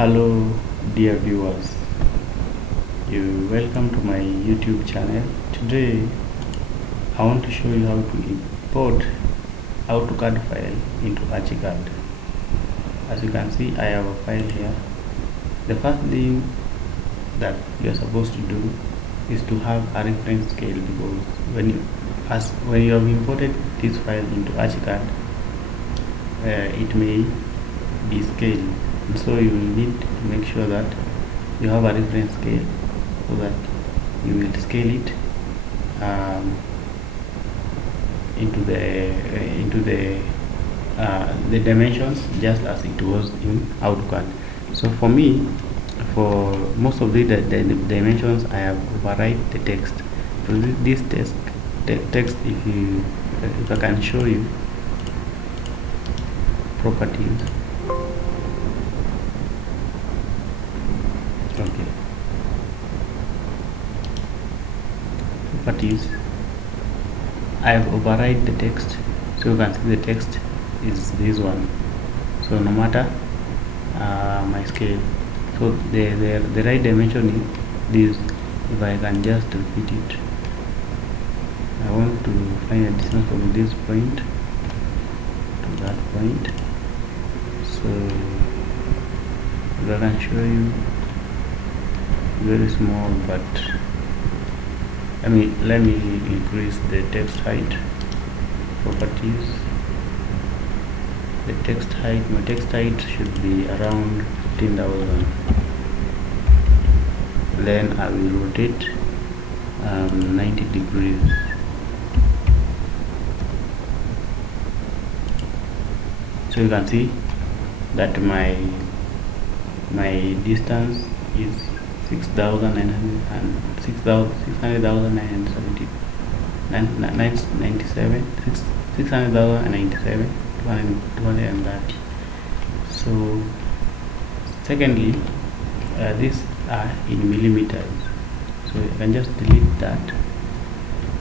Hello dear viewers, you welcome to my YouTube channel. Today I want to show you how to import Autocad file into Archicad. As you can see, I have a file here. The first thing that you're supposed to do is to have a reference scale, because when you have imported this file into Archicad, it may be scaled. So you will need to make sure that you have a reference scale so that you will scale it into the dimensions just as it was in Autocad. So for me, for most of the dimensions, I have override the text. So this text, if I can show you properties. Okay, properties, I have override the text, so you can see the text is this one. So no matter my scale, so the right dimension is this. If I can just repeat it, I want to find a distance from this point to that point. So if I can show you, very small, but let me increase the text height. Properties, the text height, my text height should be around 15,000. Then I will rotate 90 degrees. So you can see that my distance is 230. So secondly, these are in millimeters, so you can just delete that.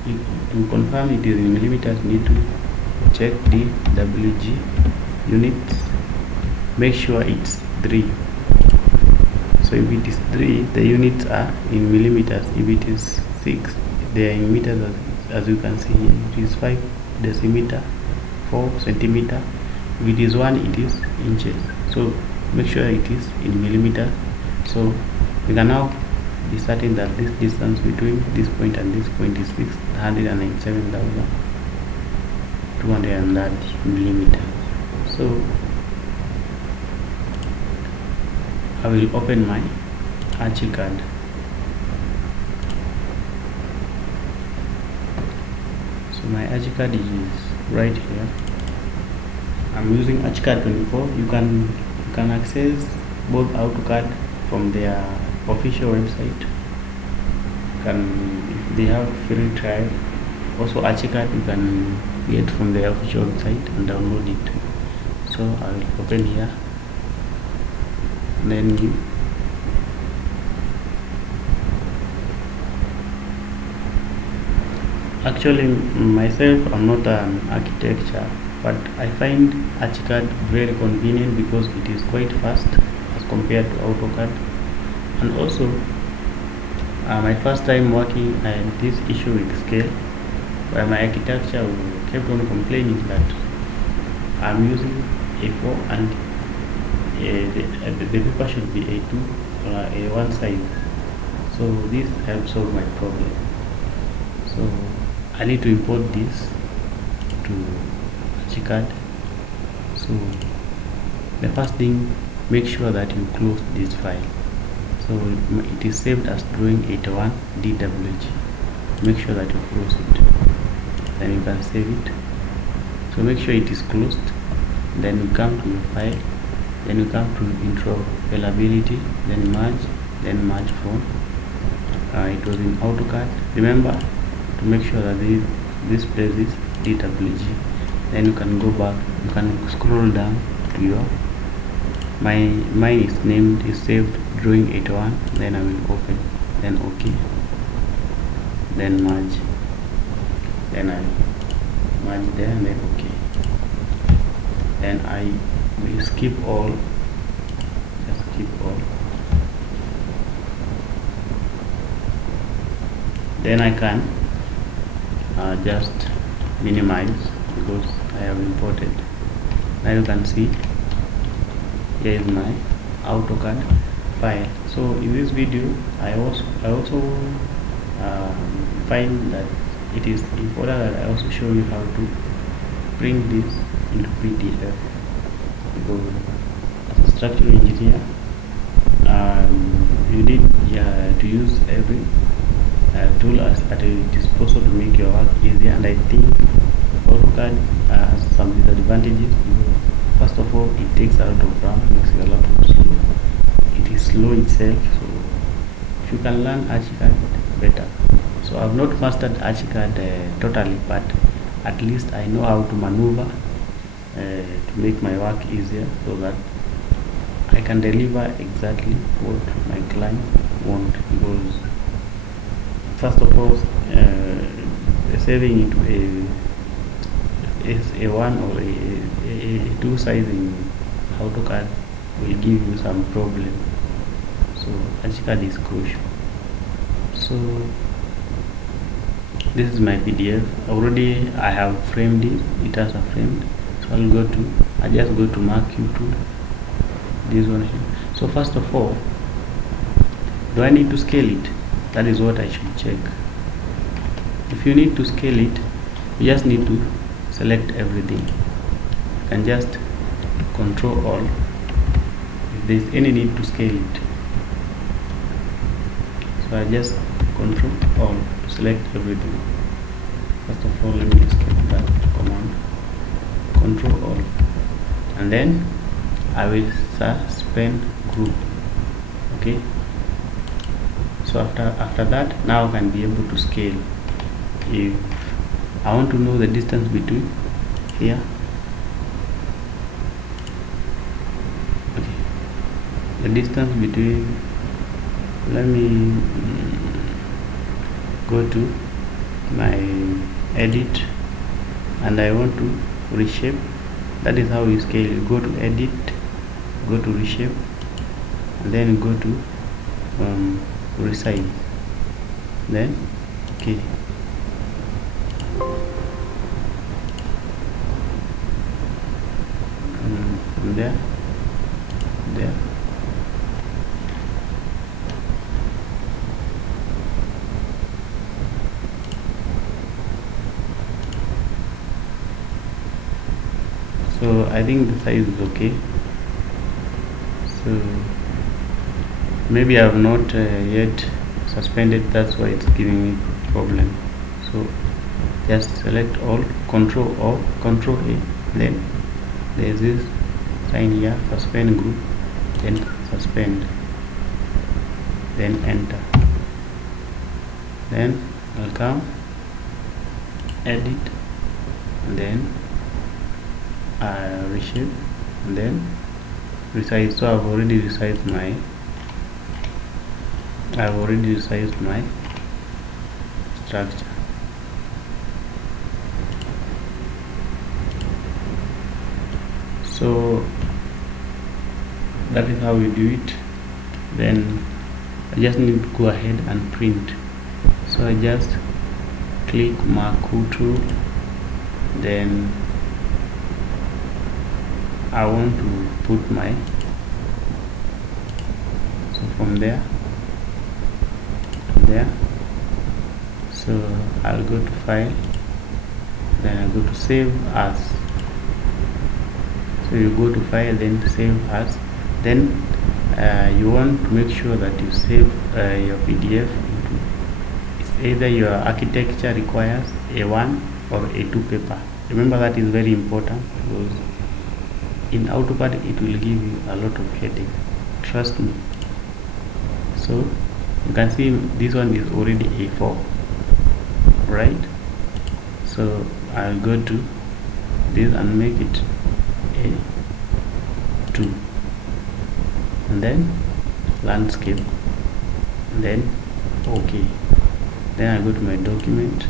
To confirm it is in millimeters, you need to check the WG units, make sure it's 3. So if it is 3, the units are in millimeters. If it is 6, they are in meters. As you can see here, it is 5 decimeter, 4 centimeter. If it is 1, it is inches. So make sure it is in millimeters. So we can now be certain that this distance between this point and this point is 697,230 millimeters. So I will open my Archicad. So my Archicad is right here. I'm using Archicad 24. You can access both Autocad from their official website. If they have free trial. Also Archicad you can get from their official website and download it. So I will open here. Then actually myself, I'm not an architecture, but I find Archicad very convenient because it is quite fast as compared to Autocad. And also my first time working, I had this issue with scale, where my architecture kept on complaining that I'm using A4 and the paper should be A2 or A1 size. So this helps solve my problem. So I need to import this to Archicad. So the first thing, make sure that you close this file. So it is saved as drawing 81 DWG. Make sure that you close it, then you can save it. So make sure it is closed. Then you come to your file, then you come to intro availability, then merge phone. It was in Autocad. Remember to make sure that this place is DWG. Then you can go back, you can scroll down to your mine is saved drawing 81. Then I will open, then OK, then merge, then I merge there, and then OK. Then I will skip all, just skip all. Then I can just minimize because I have imported. Now you can see here is my AutoCAD file. So in this video I also find that it is important that I also show you how to bring this into PDF, because as a structural engineer you need to use every tool at your disposal to make your work easier. And I think AutoCAD has some disadvantages. First of all, it takes a lot of RAM, makes it a lot of slow. It is slow itself, so if you can learn Archicad, better. So I've not mastered Archicad totally, but at least I know how to maneuver to make my work easier, so that I can deliver exactly what my client want. Because first of all, saving into a one or a two size in AutoCAD will give you some problem. So Archicad is crucial. So this is my PDF. Already I have framed it. It has a frame. So I just go to Mark Q2. This one here. So first of all, do I need to scale it? That is what I should check. If you need to scale it, you just need to select everything. You can just control all if there is any need to scale it. So I just control all to select everything. First of all, let me escape that command, control all, and then I will suspend group. Okay, so after that, now I can be able to scale. If I want to know the distance between here, okay, the distance between, let me go to my edit and I want to reshape. That is how you scale. You go to edit, go to reshape, and then go to resize, then okay, there. So I think the size is okay. So maybe I have not yet suspended, that's why it's giving me problem. So just select all, control A, then there's this sign here, suspend group, then suspend, then enter. Then I'll come edit, and then reshape, and then resize. So I've already resized my structure. So that is how we do it. Then I just need to go ahead and print. So I just click Mark Q2, then I want to put my, so from there, so I'll go to file, then I'll go to save as. So you go to file, then save as, then you want to make sure that you save your PDF into, it's either your architecture requires A1 or A2 paper. Remember, that is very important, because in AutoCAD it will give you a lot of headache, trust me. So you can see this one is already A4, right? So I'll go to this and make it A2, and then landscape, and then okay. Then I go to my document,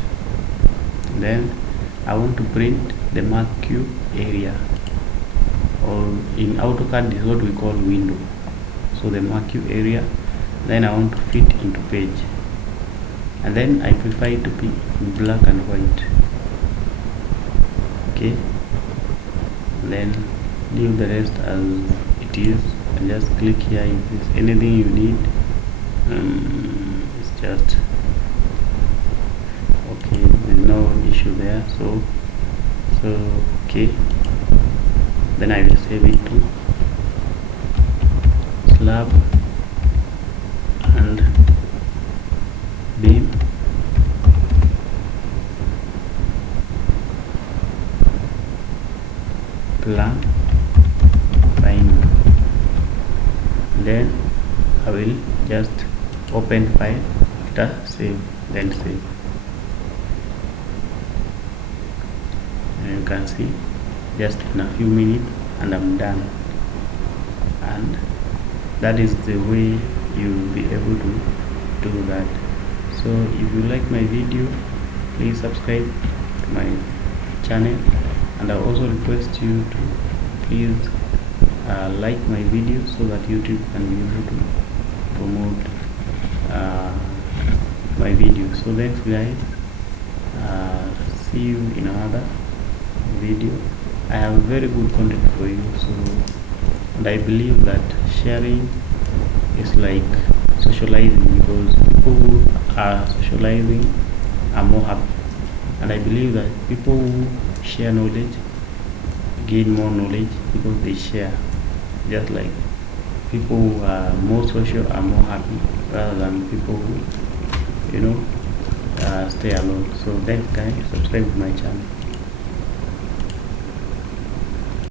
then I want to print the Mark Q area, or in AutoCAD this is what we call window. So the Mark Q area, then I want to fit into page. and then I prefer it to be in black and white. Okay, then leave the rest as it is, and just click here if there's anything you need. It's just okay, there's no issue there. So okay, then I will save it to slab and beam, plan, final. Then I will just open file after save, then save, and you can see just in a few minutes and I'm done. And that is the way you will be able to do that. So if you like my video, please subscribe to my channel, and I also request you to please like my video so that YouTube can be able to promote my video. So thanks guys, see you in another video. I have very good content for you, and I believe that sharing is like socializing, because people who are socializing are more happy, and I believe that people who share knowledge gain more knowledge because they share. Just like people who are more social are more happy rather than people who stay alone. So thanks guys, subscribe to my channel.